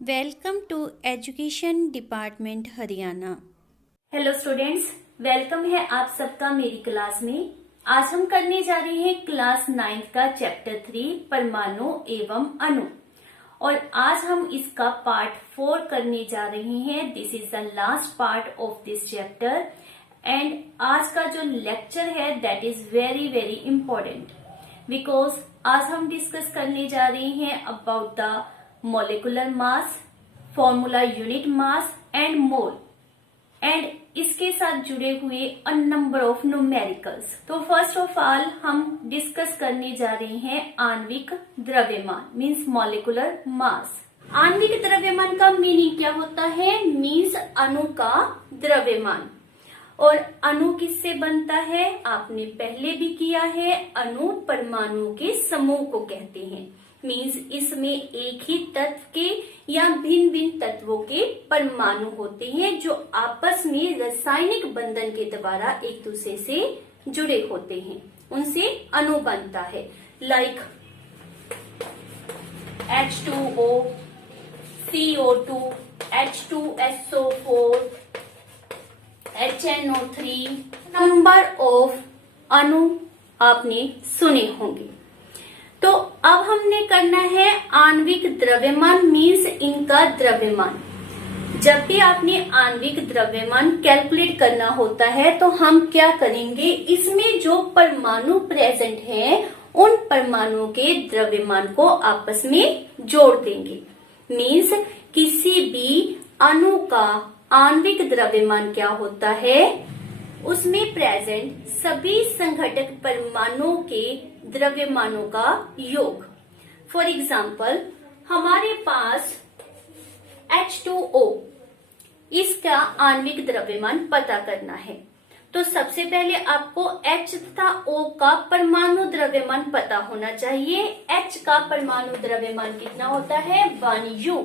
Welcome to education department Haryana. Hello students, welcome है आप सबका मेरी क्लास में। आज हम करने जा रहे हैं क्लास 9th का चैप्टर 3 परमाणु एवं अणु और आज हम इसका पार्ट 4 करने जा रहे हैं। This is the last part of this chapter and आज का जो लेक्चर है that is very very important because आज हम डिस्कस करने जा रहे हैं about the molecular mass, formula unit mass and mole and इसके साथ जुड़े हुए अ नंबर ऑफ न्यूमेरिकल्स। तो फर्स्ट ऑफ ऑल हम डिस्कस करने जा रहे हैं आणविक द्रव्यमान मीन्स मोलिकुलर मास। आणविक द्रव्यमान का मीनिंग क्या होता है? मीन्स अणु का द्रव्यमान। और अणु किससे बनता है? आपने पहले भी किया है, अणु परमाणु के समूह को कहते हैं। मीन्स इसमें एक ही तत्व के या भिन्न भिन्न तत्वों के परमाणु होते हैं जो आपस में रासायनिक बंधन के द्वारा एक दूसरे से जुड़े होते हैं, उनसे अणु बनता है। Like H2O, CO2, H2SO4, HNO3, number of अणु आपने सुने होंगे। तो अब हमने करना है आणविक द्रव्यमान मीन्स इनका द्रव्यमान। जब भी आपने आणविक द्रव्यमान कैलकुलेट करना होता है तो हम क्या करेंगे, इसमें जो परमाणु प्रेजेंट हैं उन परमाणुओं के द्रव्यमान को आपस में जोड़ देंगे। मीन्स किसी भी अणु का आणविक द्रव्यमान क्या होता है, उसमें प्रेजेंट सभी संघटक परमाणुओं के द्रव्यमानों का योग। फॉर एग्जाम्पल हमारे पास H2O, इसका आणविक द्रव्यमान पता करना है तो सबसे पहले आपको H तथा O का परमाणु द्रव्यमान पता होना चाहिए। H का परमाणु द्रव्यमान कितना होता है? 1U।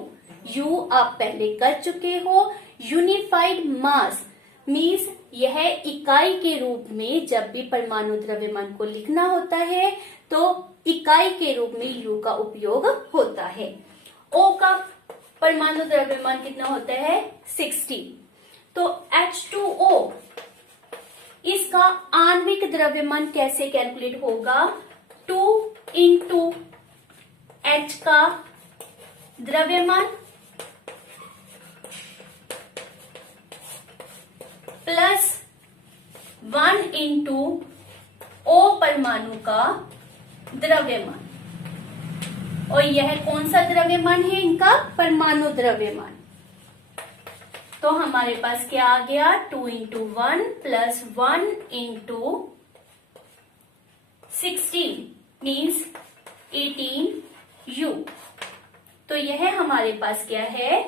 U आप पहले कर चुके हो। यूनिफाइड मास मीन्स यह इकाई के रूप में जब भी परमाणु द्रव्यमान को लिखना होता है तो इकाई के रूप में U का उपयोग होता है। O का परमाणु द्रव्यमान कितना होता है? 60। तो H2O, इसका आणविक द्रव्यमान कैसे कैलकुलेट होगा? 2 into H का द्रव्यमान प्लस 1 into O परमाणु का द्रव्यमान। और यह कौन सा द्रव्यमान है? इनका परमाणु द्रव्यमान। तो हमारे पास क्या आ गया? 2 into 1 plus 1 into 16 means 18U। तो यह हमारे पास क्या है?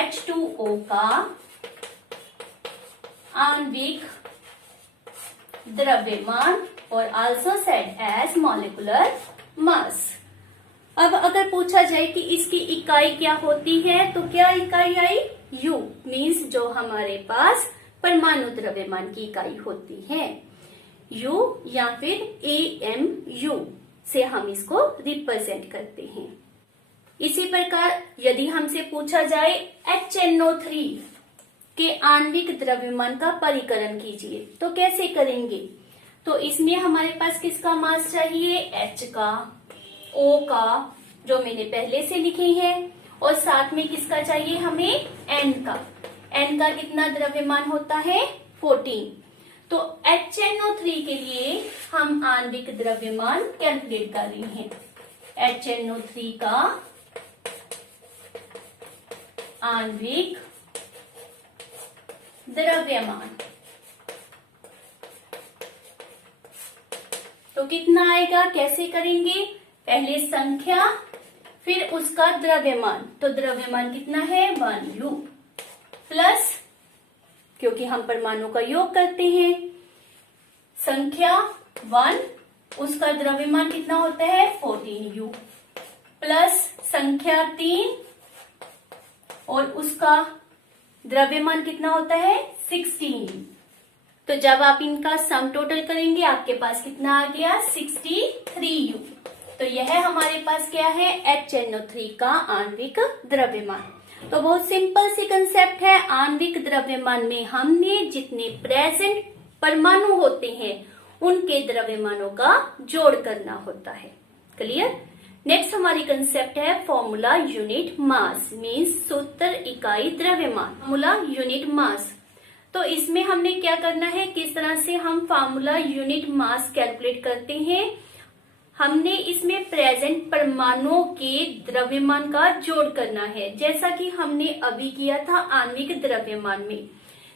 H2O का आणविक द्रव्यमान और also said as molecular mass. अब अगर पूछा जाए कि इसकी इकाई क्या होती है तो क्या इकाई आई? U मीन्स जो हमारे पास परमाणु द्रव्यमान की इकाई होती है U या फिर AMU से हम इसको रिप्रेजेंट करते हैं। इसी प्रकार यदि हमसे पूछा जाए HNO3 के आणविक द्रव्यमान का परिकलन कीजिए तो कैसे करेंगे? तो इसमें हमारे पास किसका मास चाहिए? H का, O का जो मैंने पहले से लिखे हैं और साथ में किसका चाहिए हमें? N का। N का कितना द्रव्यमान होता है? 14। तो HNO3 के लिए हम आणविक द्रव्यमान कैलकुलेट कर रहे हैं। HNO3 का आणविक द्रव्यमान तो कितना आएगा? कैसे करेंगे? पहले संख्या फिर उसका द्रव्यमान। तो द्रव्यमान कितना है? 1U प्लस, क्योंकि हम परमाणु का योग करते हैं, संख्या 1, उसका द्रव्यमान कितना होता है? 14U प्लस संख्या 3 और उसका द्रव्यमान कितना होता है? 16। तो जब आप इनका सम टोटल करेंगे आपके पास कितना आ गया? 63U। तो यह हमारे पास क्या है, HNO3 का आणविक द्रव्यमान। तो बहुत सिंपल सी कंसेप्ट है। आणविक द्रव्यमान में हमने जितने प्रेजेंट परमाणु होते हैं उनके द्रव्यमानों का जोड़ करना होता है। क्लियर। नेक्स्ट हमारी कंसेप्ट है फॉर्मूला यूनिट मास, मीन्स सूत्र इकाई द्रव्यमान। फॉर्मूला यूनिट मास, तो इसमें हमने क्या करना है, किस तरह से हम फॉर्मूला यूनिट मास कैलकुलेट करते हैं। हमने इसमें प्रेजेंट परमाणुओं के द्रव्यमान का जोड़ करना है, जैसा कि हमने अभी किया था आणविक द्रव्यमान में।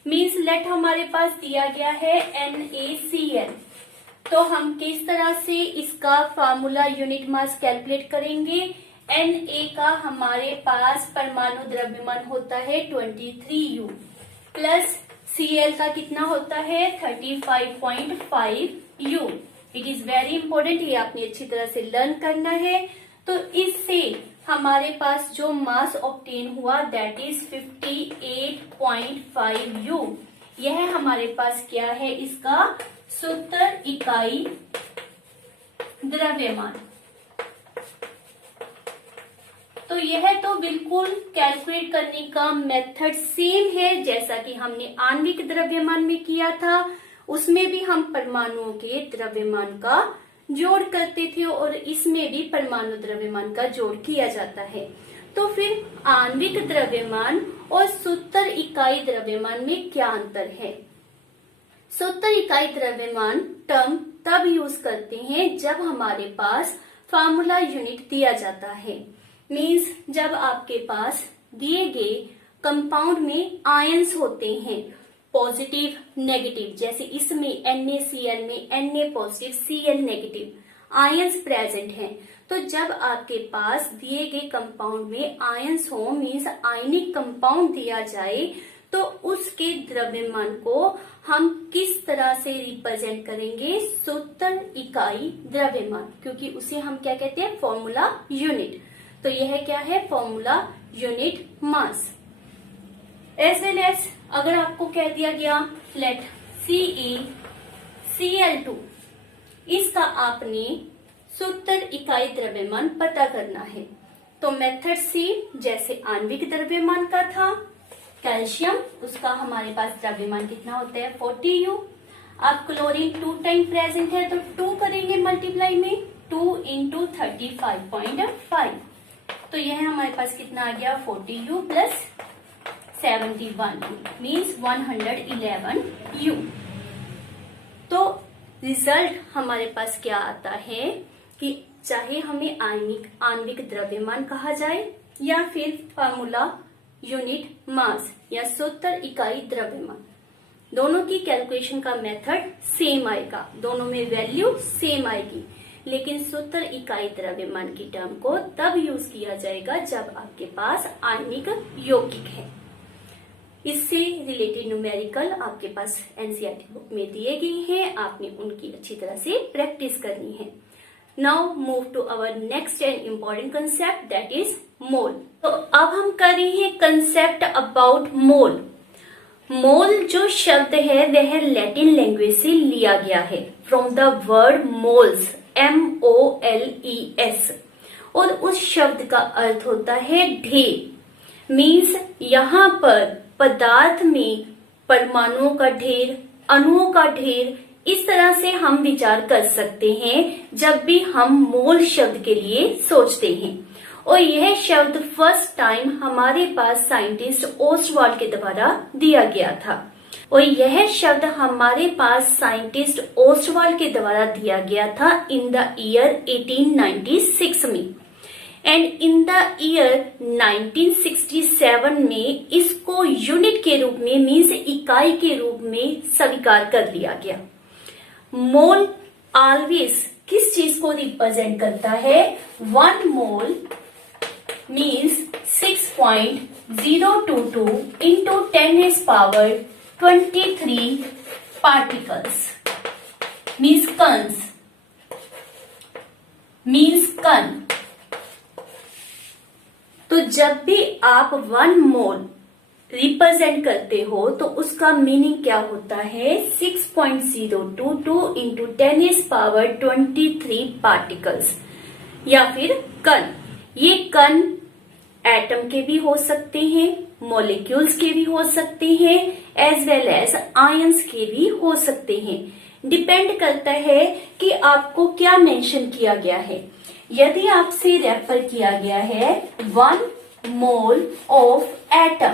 मीन्स लेट हमारे पास दिया गया है NaCl, तो हम किस तरह से इसका फॉर्मूला यूनिट मास कैलकुलेट करेंगे। Na का हमारे पास परमाणु द्रव्यमान होता है 23U, प्लस Cl का कितना होता है 35.5U। It is very important, ये आपने अच्छी तरह से लर्न करना है। तो इससे हमारे पास जो मास ऑब्टेन हुआ दैट इज 58.5U। यह हमारे पास क्या है, इसका सूत्र इकाई द्रव्यमान। तो यह तो बिल्कुल कैलकुलेट करने का मेथड सेम है जैसा कि हमने आणविक द्रव्यमान में किया था। उसमें भी हम परमाणुओं के द्रव्यमान का जोड़ करते थे और इसमें भी परमाणु द्रव्यमान का जोड़ किया जाता है। तो फिर आणविक द्रव्यमान और सूत्र इकाई द्रव्यमान में क्या अंतर है। सूत्र इकाई द्रव्यमान टर्म तब यूज करते हैं जब हमारे पास फॉर्मूला यूनिट दिया जाता है। मीन्स जब आपके पास दिए गए कंपाउंड में आयंस होते हैं, पॉजिटिव नेगेटिव, जैसे इसमें NaCl में Na positive Cl negative ions present हैं। तो जब आपके पास दिए गए कंपाउंड में आयंस हो, मीन्स आयनिक कंपाउंड दिया जाए, तो उसके द्रव्यमान को हम किस तरह से रिप्रेजेंट करेंगे, सूत्र इकाई द्रव्यमान, क्योंकि उसे हम क्या कहते हैं, फॉर्मूला यूनिट। तो यह क्या है, formula unit mass. As well as अगर आपको कह दिया गया लेट CeCl2, इसका आपने सूत्र इकाई द्रव्यमान पता करना है। तो मेथड सी जैसे आणविक द्रव्यमान का था, कैल्शियम उसका हमारे पास द्रव्यमान कितना होता है 40U। अब क्लोरीन 2 टाइम प्रेजेंट है तो 2 करेंगे मल्टीप्लाई में, 2 इंटू 35.5, तो यह हमारे पास कितना आ गया 40U plus 71U, means 111U। तो रिजल्ट हमारे पास क्या आता है कि चाहे हमें आणविक द्रव्यमान कहा जाए या फिर फॉर्मूला यूनिट मास या सूत्र इकाई द्रव्यमान, दोनों की कैलकुलेशन का मेथड सेम आएगा, दोनों में वैल्यू सेम आएगी, लेकिन सूत्र इकाई द्रव्यमान की टर्म को तब यूज किया जाएगा जब आपके पास आयनिक यौगिक है। इससे रिलेटेड न्यूमेरिकल आपके पास एनसीईआरटी बुक में दिए गए हैं, आपने उनकी अच्छी तरह से प्रैक्टिस करनी है। Now move to our next and important concept that is mole. तो अब हम कर रहे हैं कंसेप्ट अबाउट मोल। मोल जो शब्द है वह लैटिन लैंग्वेज से लिया गया है, from the word moles, MOLES, और उस शब्द का अर्थ होता है ढेर। मीन्स यहाँ पर पदार्थ में परमाणुओं का ढेर, अणुओं का ढेर, इस तरह से हम विचार कर सकते हैं जब भी हम मोल शब्द के लिए सोचते हैं। और यह शब्द फर्स्ट टाइम हमारे पास साइंटिस्ट ओस्टवाल्ड के द्वारा दिया गया था, और यह शब्द हमारे पास साइंटिस्ट ओस्टवाल्ड के द्वारा दिया गया था इन द ईयर 1896 में। एंड इन द ईयर 1967 में इसको यूनिट के रूप में, मीन्स इकाई के रूप में स्वीकार कर लिया गया। मोल ऑलवेज किस चीज को रिप्रेजेंट करता है, 1 mole means 6.022 into 10⁻23 particles, means कन्स, मीन्स कण। तो जब भी आप 1 मोल रिप्रेजेंट करते हो तो उसका मीनिंग क्या होता है, 6.022 इंटू 10⁻23 पार्टिकल्स। या फिर कण। ये कण एटम के भी हो सकते हैं, मॉलिक्यूल्स के भी हो सकते हैं, एज वेल एज आयंस के भी हो सकते हैं। डिपेंड करता है कि आपको क्या मेंशन किया गया है। यदि आपसे रेफर किया गया है 1 मोल ऑफ एटम,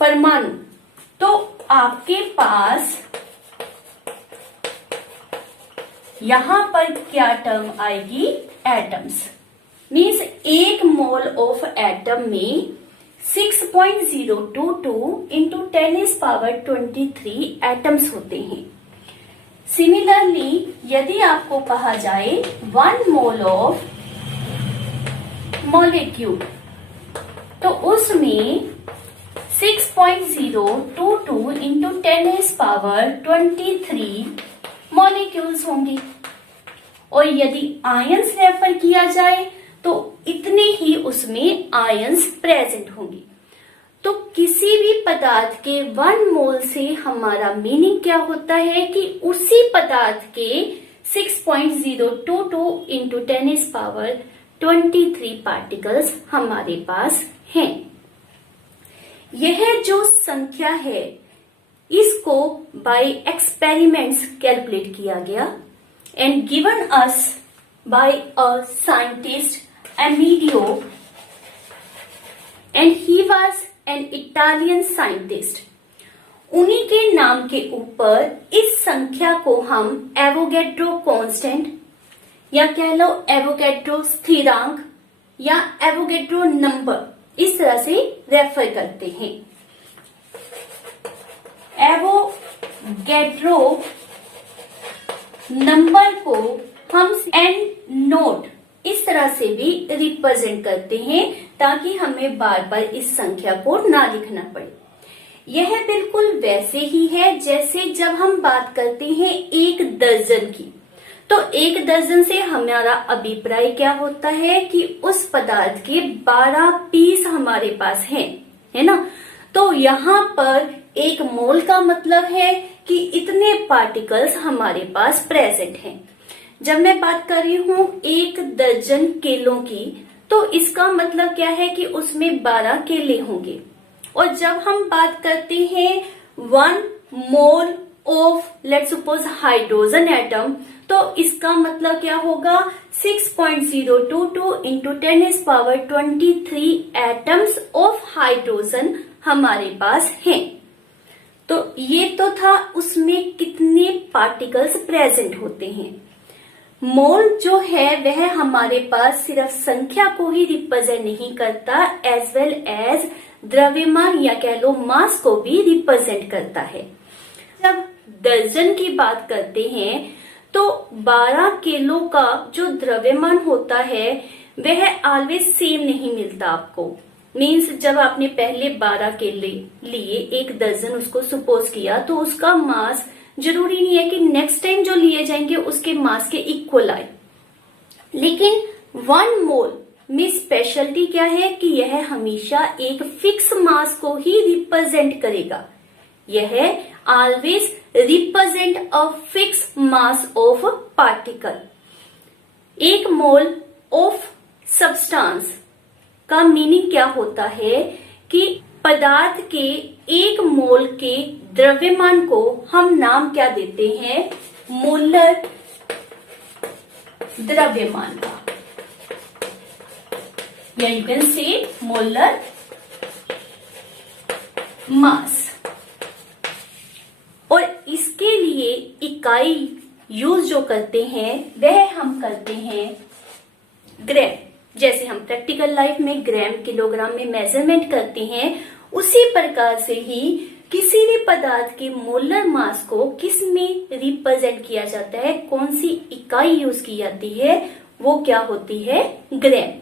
परमाणु, तो आपके पास यहां पर क्या टर्म आएगी? Atoms. Means 1 mole of atom में 6.022 इंटू 10⁻23 एटम्स होते हैं। सिमिलरली यदि आपको कहा जाए 1 मोल ऑफ मॉलिक्यूल, तो उसमें 6.022 इंटू 10⁻23 मॉलिक्यूल्स होंगे। और यदि आयंस रेफर किया जाए तो इतने ही उसमें आयंस प्रेजेंट होंगे। तो किसी भी पदार्थ के 1 मोल से हमारा मीनिंग क्या होता है कि उसी पदार्थ के 6.022 इंटू 10⁻23 पार्टिकल्स हमारे पास हैं। यह जो संख्या है इसको बाय एक्सपेरिमेंट्स कैलकुलेट किया गया and given us by a scientist Amedeo, and he was an Italian scientist. उन्हीं के नाम के ऊपर इस संख्या को हम एवोगैड्रो कांस्टेंट या कह लो एवोगैड्रो स्थिरांक या एवोगैड्रो नंबर इस तरह से रेफर करते हैं। एवोगैड्रो नंबर को हम एन नोट इस तरह से भी रिप्रेजेंट करते हैं ताकि हमें बार बार इस संख्या को ना लिखना पड़े। यह बिल्कुल वैसे ही है जैसे जब हम बात करते हैं 1 दर्जन की, तो 1 दर्जन से हमारा अभिप्राय क्या होता है कि उस पदार्थ के 12 पीस हमारे पास हैं, है ना। तो यहाँ पर 1 मोल का मतलब है कि इतने पार्टिकल्स हमारे पास प्रेजेंट हैं। जब मैं बात कर रही हूँ 1 दर्जन केलों की, तो इसका मतलब क्या है कि उसमें 12 केले होंगे। और जब हम बात करते हैं 1 mole of let's suppose hydrogen atom, तो इसका मतलब क्या होगा? 6.022 इंटू 10⁻23 एटम्स ऑफ हाइड्रोजन हमारे पास हैं। तो ये तो था उसमें कितने पार्टिकल्स प्रेजेंट होते हैं। मोल जो है वह हमारे पास सिर्फ संख्या को ही रिप्रेजेंट नहीं करता, एज वेल एज द्रव्यमान या कह लो मास को भी रिप्रेजेंट करता है। जब दर्जन की बात करते हैं तो 12 किलो का जो द्रव्यमान होता है वह ऑलवेज सेम नहीं मिलता आपको। मीन्स जब आपने पहले 12 केले लिए, 1 दर्जन उसको सपोज किया, तो उसका मास जरूरी नहीं है कि नेक्स्ट टाइम जो लिए जाएंगे उसके मास के इक्वल आए। लेकिन 1 मोल में स्पेशलिटी क्या है कि यह हमेशा एक फिक्स मास को ही रिप्रेजेंट करेगा। यह always represent a fix mass of particle. 1 mole of substance का मीनिंग क्या होता है कि पदार्थ के 1 मोल के द्रव्यमान को हम नाम क्या देते हैं? मोलर द्रव्यमान का, या you can say molar mass. और इसके लिए इकाई यूज जो करते हैं वह हम करते हैं ग्राम। जैसे हम प्रैक्टिकल लाइफ में ग्राम किलोग्राम में मेजरमेंट करते हैं, उसी प्रकार से ही किसी भी पदार्थ के मोलर मास को किस में रिप्रेजेंट किया जाता है, कौन सी इकाई यूज की जाती है, वो क्या होती है? ग्राम।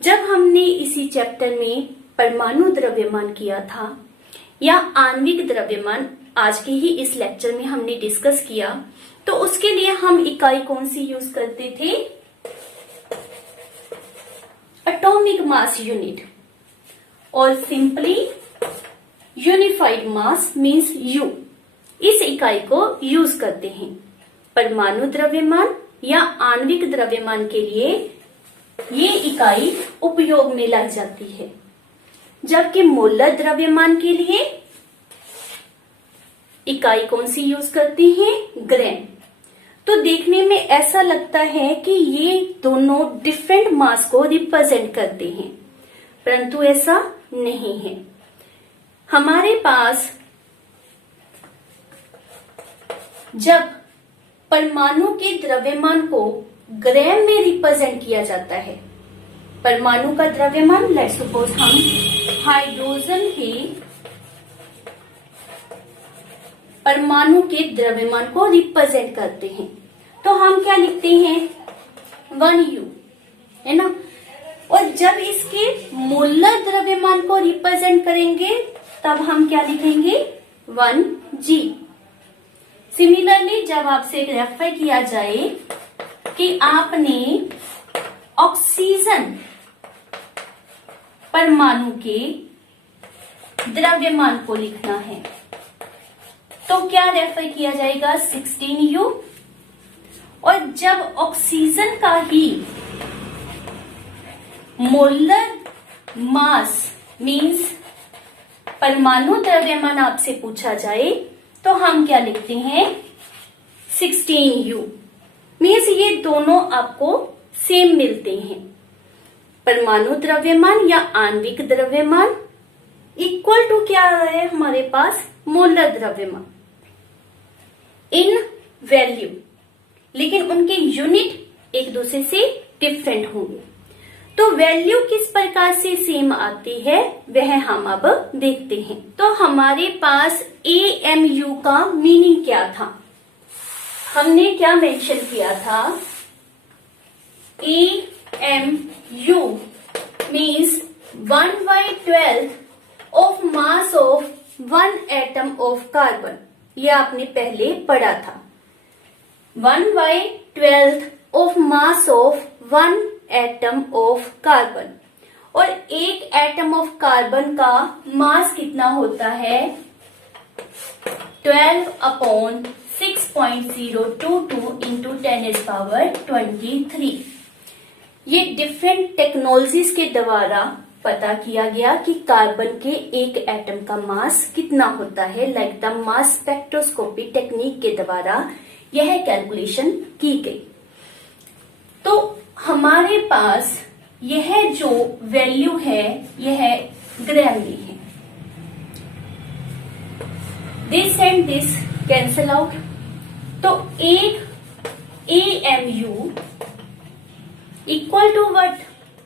जब हमने इसी चैप्टर में परमाणु द्रव्यमान किया था या आणविक द्रव्यमान आज के ही इस लेक्चर में हमने डिस्कस किया, तो उसके लिए हम इकाई कौन सी यूज करते थे? एटॉमिक मास यूनिट, और simply unified mass means you, इस इकाई को यूज करते हैं। परमाणु द्रव्यमान या आणविक द्रव्यमान के लिए ये इकाई उपयोग में लाई जाती है, जबकि मोलर द्रव्यमान के लिए इकाई कौन सी यूज करती हैं? ग्राम। तो देखने में ऐसा लगता है कि ये दोनों डिफरेंट मास को रिप्रेजेंट करते हैं, परंतु ऐसा नहीं है। हमारे पास जब परमाणु के द्रव्यमान को ग्राम में रिप्रेजेंट किया जाता है, परमाणु का द्रव्यमान, लेट्स सपोज हम हाइड्रोजन के परमाणु के द्रव्यमान को रिप्रेजेंट करते हैं, तो हम क्या लिखते हैं? 1U, है ना। और जब इसके मोलर द्रव्यमान को रिप्रेजेंट करेंगे तब हम क्या लिखेंगे? 1G। सिमिलरली जब आपसे रेफर किया जाए कि आपने ऑक्सीजन परमाणु के द्रव्यमान को लिखना है, तो क्या रेफर किया जाएगा? 16U। और जब ऑक्सीजन का ही मोलर मास मीन्स परमाणु द्रव्यमान आपसे पूछा जाए तो हम क्या लिखते हैं? 16U। मीन्स ये दोनों आपको सेम मिलते हैं। परमाणु द्रव्यमान या आणविक द्रव्यमान इक्वल टू क्या है हमारे पास? मोलर द्रव्यमान इन वैल्यू, लेकिन उनके यूनिट एक दूसरे से डिफरेंट होंगे। तो वैल्यू किस प्रकार से सेम आती है वह हम अब देखते हैं। तो हमारे पास AMU का मीनिंग क्या था? हमने क्या मेंशन किया था? AMU means 1/12 of mass of 1 atom of carbon. ये आपने पहले पढ़ा था। 1/12 of mass of 1 atom of carbon. और एक एटम ऑफ कार्बन का मास कितना होता है? 12/6.022 इंटू 10⁻23। ये डिफरेंट टेक्नोलॉजीज के द्वारा पता किया गया कि कार्बन के एक एटम का मास कितना होता है। Like the mass spectroscopy technique के द्वारा यह कैलकुलेशन की गई। तो हमारे पास यह जो वैल्यू है यह ग्राम में है। This and this cancel out. तो एक AMU equal to what?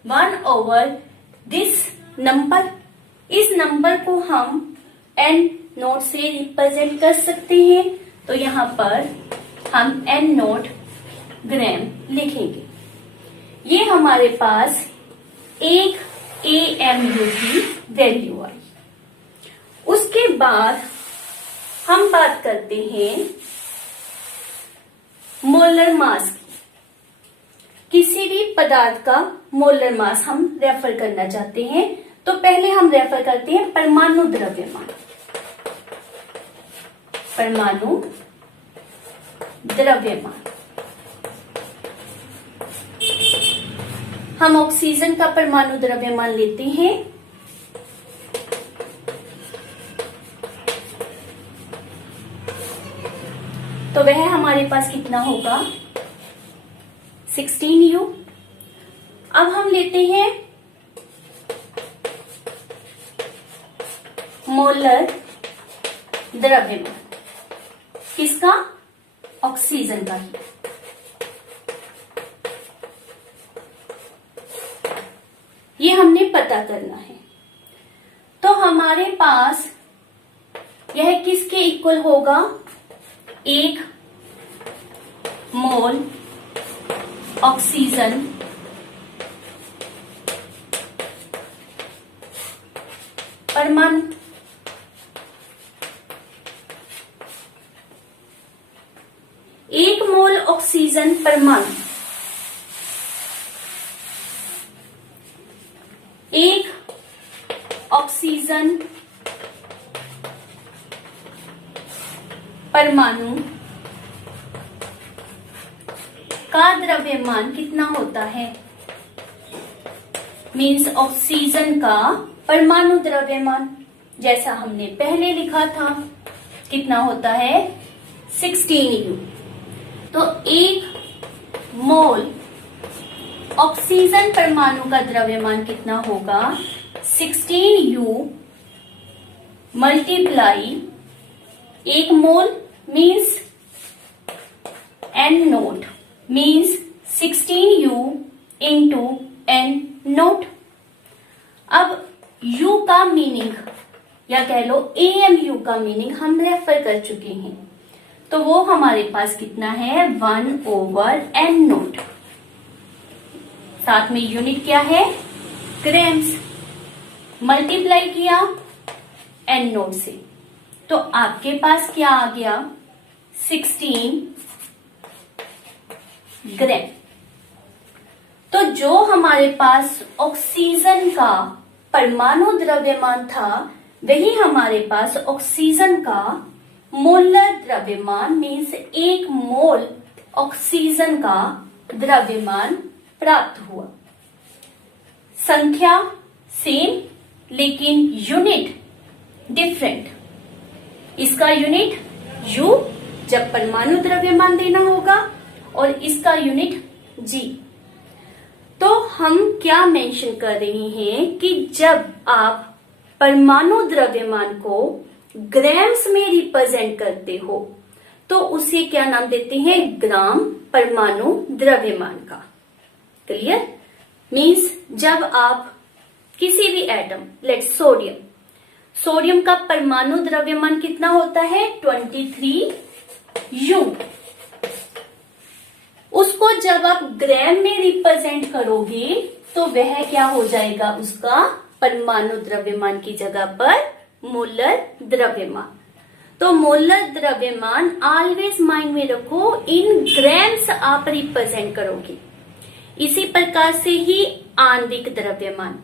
1/, this number. इस नंबर को हम N0 से रिप्रेजेंट कर सकते हैं, तो यहां पर हम N0 ग्राम लिखेंगे। ये हमारे पास एक AMU की वैल्यू आई। उसके बाद हम बात करते हैं मोलर मास की। किसी भी पदार्थ का मोलर मास हम रेफर करना चाहते हैं, तो पहले हम रेफर करते हैं परमाणु द्रव्यमान। परमाणु द्रव्यमान। हम ऑक्सीजन का परमाणु द्रव्यमान लेते हैं। तो वह हमारे पास कितना होगा? 16U। अब हम लेते हैं मोलर द्रव्यमान। किसका? ऑक्सीजन का ही। ये हमने पता करना है। तो हमारे पास यह किसके इक्वल होगा? 1 मोल ऑक्सीजन परमाणु। एक मोल ऑक्सीजन परमाणु एक ऑक्सीजन परमाणु का द्रव्यमान कितना होता है? मीन्स ऑक्सीजन का परमाणु द्रव्यमान, जैसा हमने पहले लिखा था, कितना होता है? 16U। तो 1 मोल ऑक्सीजन परमाणु का द्रव्यमान कितना होगा? 16U multiply 1 mole means N naught, means 16U into N naught. अब U का मीनिंग या कह लो AMU का मीनिंग हम रेफर कर चुके हैं, तो वो हमारे पास कितना है? 1/N note. साथ में यूनिट क्या है? ग्राम्स। मल्टीप्लाई किया N नोट से, तो आपके पास क्या आ गया? 16 ग्राम। तो जो हमारे पास ऑक्सीजन का परमाणु द्रव्यमान था, वही हमारे पास ऑक्सीजन का मोलर द्रव्यमान मीन्स 1 मोल ऑक्सीजन का द्रव्यमान प्राप्त हुआ। संख्या सेम लेकिन यूनिट डिफरेंट। इसका यूनिट U जब परमाणु द्रव्यमान देना होगा और इसका यूनिट G। तो हम क्या मेंशन कर रहे हैं कि जब आप परमाणु द्रव्यमान को ग्राम्स में रिप्रेजेंट करते हो तो उसे क्या नाम देते हैं? ग्राम परमाणु द्रव्यमान का। क्लियर? मीन्स जब आप किसी भी एटम, लेट सोडियम का परमाणु द्रव्यमान कितना होता है? 23U। उसको जब आप ग्राम में रिप्रेजेंट करोगे तो वह क्या हो जाएगा? उसका परमाणु द्रव्यमान की जगह पर मोलर द्रव्यमान। तो मोलर द्रव्यमान ऑलवेज माइंड में रखो, इन ग्राम्स आप रिप्रेजेंट करोगे। इसी प्रकार से ही आणविक द्रव्यमान।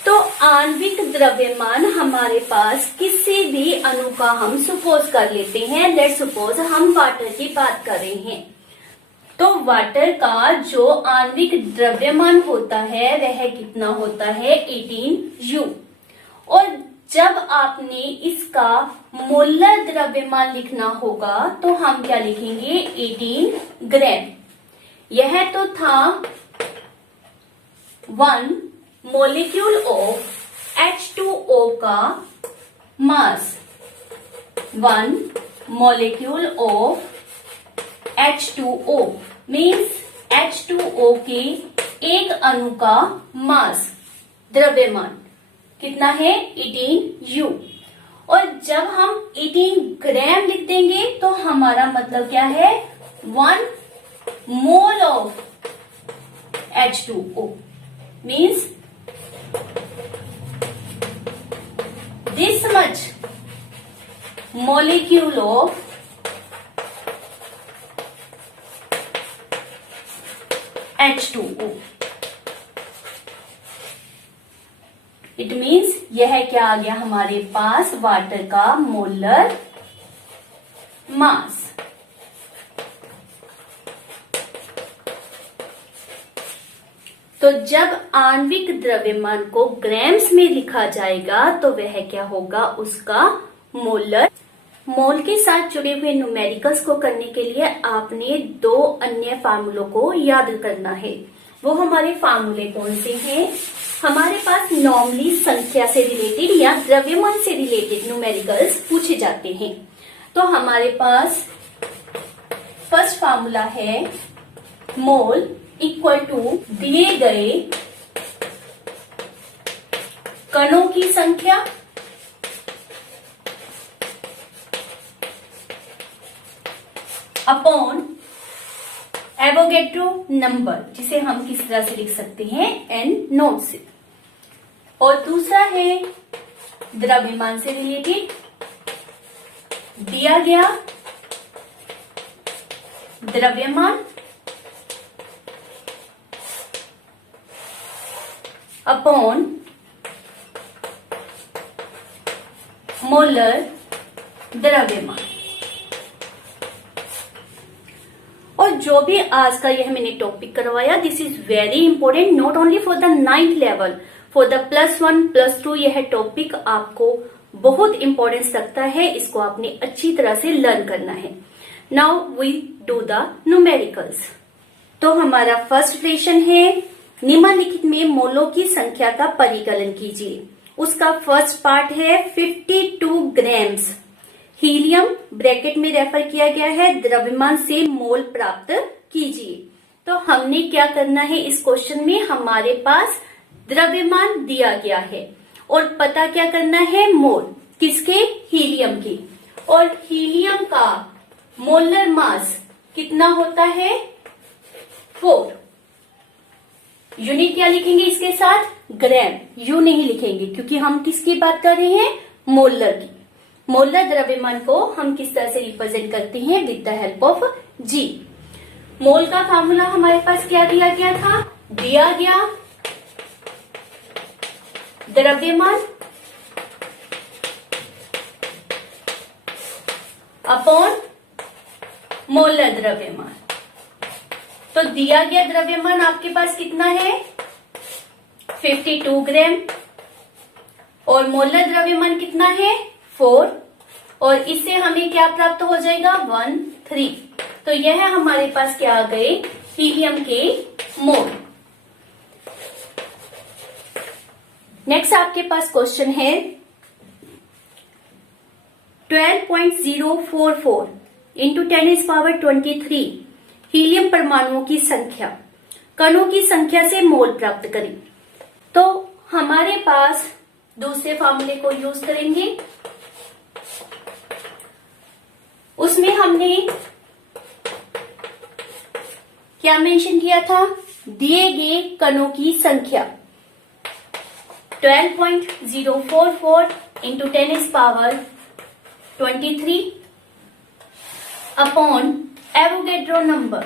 तो आणविक द्रव्यमान हमारे पास किसी भी अणु का हम सपोज कर लेते हैं। लेट्स सपोज हम वाटर की बात कर रहे हैं, तो वाटर का जो आणविक द्रव्यमान होता है वह कितना होता है? 18U। और जब आपने इसका मोलर द्रव्यमान लिखना होगा तो हम क्या लिखेंगे? 18 ग्राम। यह तो था 1 मोलिक्यूल ऑफ H2O का मास। 1 molecule of H2O means H2O के एक अणु का मास द्रव्यमान कितना है? 18U। और जब हम 18 ग्राम लिख देंगे तो हमारा मतलब क्या है? 1 mole of H2O means this much molecule of H2O। It means यह क्या आ गया हमारे पास? वाटर का मोलर मास। तो जब आणविक द्रव्यमान को ग्राम्स में लिखा जाएगा तो वह क्या होगा? उसका मोलर। मोल के साथ जुड़े हुए न्यूमेरिकल्स को करने के लिए आपने 2 अन्य फार्मूलों को याद करना है। वो हमारे फार्मूले कौन से हैं? हमारे पास नॉर्मली संख्या से रिलेटेड या द्रव्यमान से रिलेटेड न्यूमेरिकल्स पूछे जाते हैं। तो हमारे पास फर्स्ट फार्मूला है मोल इक्वल टू दिए गए कणों की संख्या अपॉन एवोगेड्रो नंबर, जिसे हम किस तरह से लिख सकते हैं? N नोट से। और दूसरा है द्रव्यमान से रिलेटेड, दिया गया द्रव्यमान अपॉन मोलर द्रव्यमान। और जो भी आज का यह मैंने टॉपिक करवाया, this is very important not only for the 9th level, for the +1 +2 यह टॉपिक आपको बहुत इंपॉर्टेंस रखता है, इसको आपने अच्छी तरह से लर्न करना है। Now we do the numericals. तो हमारा फर्स्ट क्वेश्चन है, निम्नलिखित में मोलों की संख्या का परिकलन कीजिए। उसका फर्स्ट पार्ट है 52 ग्राम्स हीलियम, ब्रैकेट में रेफर किया गया है, द्रव्यमान से मोल प्राप्त कीजिए। तो हमने क्या करना है, इस क्वेश्चन में हमारे पास द्रव्यमान दिया गया है और पता क्या करना है, मोल किसके, हीलियम के। और हीलियम का मोलर मास कितना होता है, 4। यूनिट क्या लिखेंगे इसके साथ, ग्राम, यू नहीं लिखेंगे क्योंकि हम किसकी बात कर रहे हैं, मोलर की। मोलर द्रव्यमान को हम किस तरह से रिप्रेजेंट करते हैं, विद द हेल्प ऑफ जी। मोल का फार्मूला हमारे पास क्या दिया गया था, दिया गया द्रव्यमान अपॉन मोलर द्रव्यमान। तो दिया गया द्रव्यमान आपके पास कितना है, 52 ग्राम, और मोलर द्रव्यमान कितना है, 4, और इससे हमें क्या प्राप्त हो जाएगा, 13। तो यह हमारे पास क्या आ गए, हीलियम के मोल। नेक्स्ट आपके पास क्वेश्चन है 12.044 इंटू 10⁻23 हीलियम परमाणुओं की संख्या, कणों की संख्या से मोल प्राप्त करें। तो हमारे पास दूसरे फार्मूले को यूज करेंगे, उसमें हमने क्या मेंशन किया था, दिए गए कणों की संख्या 12.044 into 10⁻23 upon Avogadro number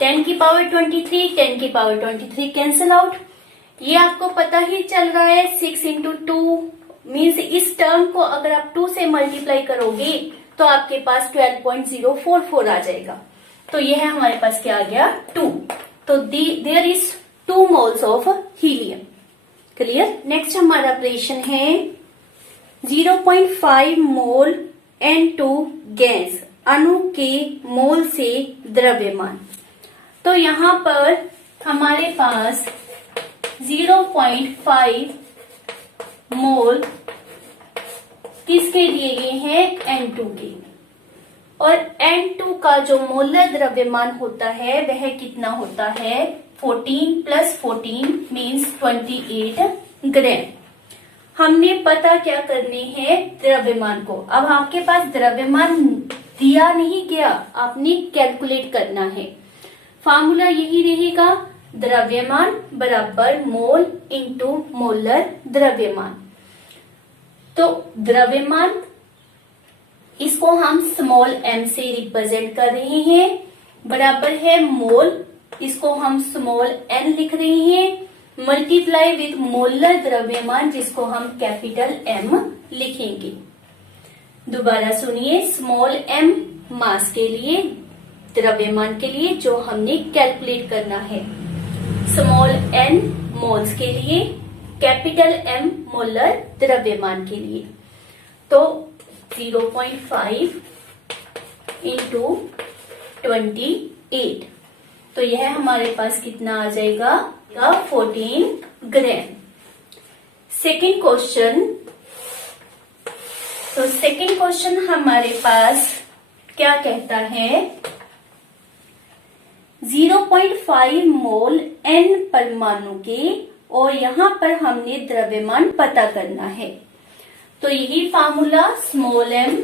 10⁻23, 10⁻23 cancel out. ये आपको पता ही चल रहा है 6 इंटू 2 मीन्स इस टर्म को अगर आप 2 से मल्टीप्लाई करोगे तो आपके पास 12.044 आ जाएगा। तो यह हमारे पास क्या आ गया, 2। तो there is 2 moles of helium. Clear. Next हमारा ऑपरेशन है 0.5 मोल N2 गैस, अणु के मोल से द्रव्यमान। तो यहाँ पर हमारे पास 0.5 मोल किसके दिए गए हैं, N2 के, और N2 का जो मोलर द्रव्यमान होता है वह कितना होता है, 14 + 14 मीन्स 28 ग्राम। हमने पता क्या करने हैं, द्रव्यमान को। अब आपके पास द्रव्यमान दिया नहीं गया, आपने कैलकुलेट करना है। फार्मूला यही रहेगा, द्रव्यमान बराबर मोल इंटू मोलर द्रव्यमान। तो द्रव्यमान इसको हम स्मॉल m से रिप्रेजेंट कर रहे हैं, बराबर है मोल, इसको हम स्मॉल n लिख रहे हैं, मल्टीप्लाई विद मोलर द्रव्यमान जिसको हम कैपिटल M लिखेंगे। दोबारा सुनिए, स्मॉल m मास के लिए, द्रव्यमान के लिए जो हमने कैलकुलेट करना है, स्मॉल n मोल्स के लिए, कैपिटल M मोलर द्रव्यमान के लिए। तो 0.5 इंटू 28, तो यह हमारे पास कितना आ जाएगा, 14 ग्राम। सेकेंड क्वेश्चन, तो सेकेंड क्वेश्चन हमारे पास क्या कहता है, 0.5 मोल N परमाणु के, और यहाँ पर हमने द्रव्यमान पता करना है। तो यही formula, small m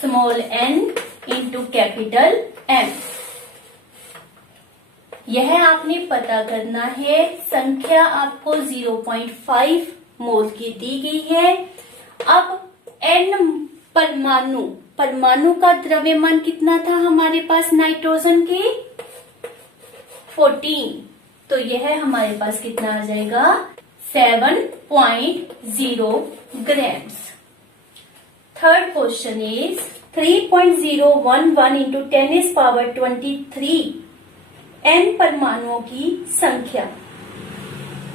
small n into capital M, यह आपने पता करना है। संख्या आपको 0.5 मोल की दी गई है। अब N परमाणु का द्रव्यमान कितना था हमारे पास, नाइट्रोजन के 14, तो यह हमारे पास कितना आ जाएगा, 7.0 grams. Third question is 3.011 into 10⁻23 n परमाणुओं की संख्या,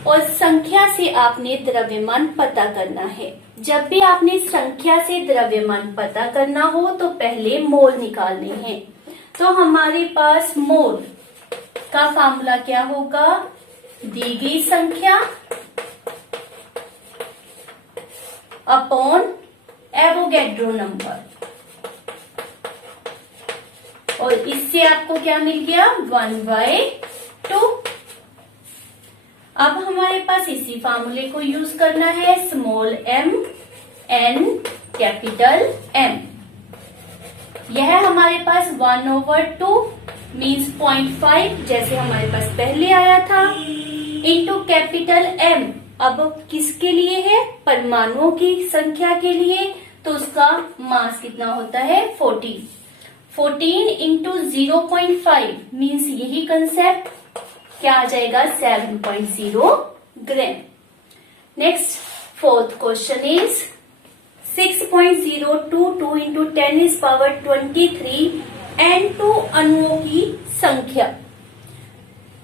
और संख्या से आपने द्रव्यमान पता करना है। जब भी आपने संख्या से द्रव्यमान पता करना हो तो पहले मोल निकालने हैं। तो हमारे पास मोल का फार्मूला क्या होगा, दी गई संख्या अपॉन एवोगैड्रो नंबर, और इससे आपको क्या मिल गया, 1/2। अब हमारे पास इसी फार्मूले को यूज करना है, small m n capital M। यह हमारे पास 1/2 मीन्स 0.5 जैसे हमारे पास पहले आया था, इंटू कैपिटल M। अब किसके लिए है, परमाणुओं की संख्या के लिए, तो उसका मास कितना होता है, 14 इंटू 0.5 मीन्स यही कंसेप्ट क्या आ जाएगा, 7.0 gram. Next fourth question is 6.022 into 10⁻23 N2 अणुओं की संख्या।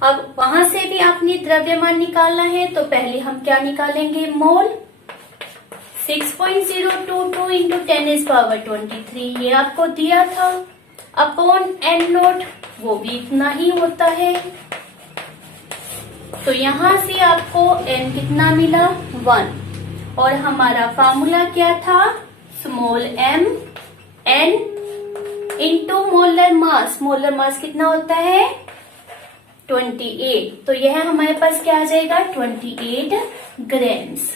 अब वहां से भी आपने द्रव्यमान निकालना है, तो पहले हम क्या निकालेंगे, मोल। 6.022 इंटू 10⁻23 ये आपको दिया था, अपॉन n0 वो भी इतना ही होता है। तो यहां से आपको n कितना मिला, 1, और हमारा फार्मूला क्या था, small m n into molar mass. Molar mass कितना होता है, 28। तो यह हमारे पास क्या आ जाएगा, 28 ग्राम्स।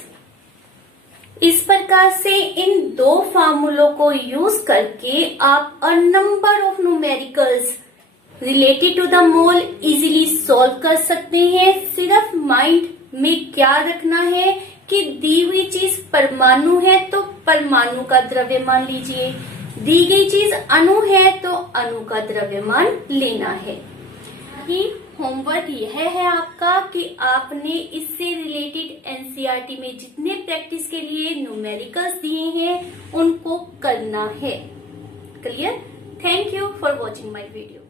इस प्रकार से इन दो फार्मूलों को यूज करके आप a number of numericals related to the mole easily solve कर सकते हैं। सिर्फ माइंड में क्या रखना है कि दी हुई चीज परमाणु है तो परमाणु का द्रव्यमान लीजिए, दी गई चीज अणु है तो अणु का द्रव्यमान लेना है। ही होमवर्क यह है आपका कि आपने इससे रिलेटेड एनसीईआरटी में जितने प्रैक्टिस के लिए न्यूमेरिकल्स दिए हैं उनको करना है। Clear? Thank you for watching my video.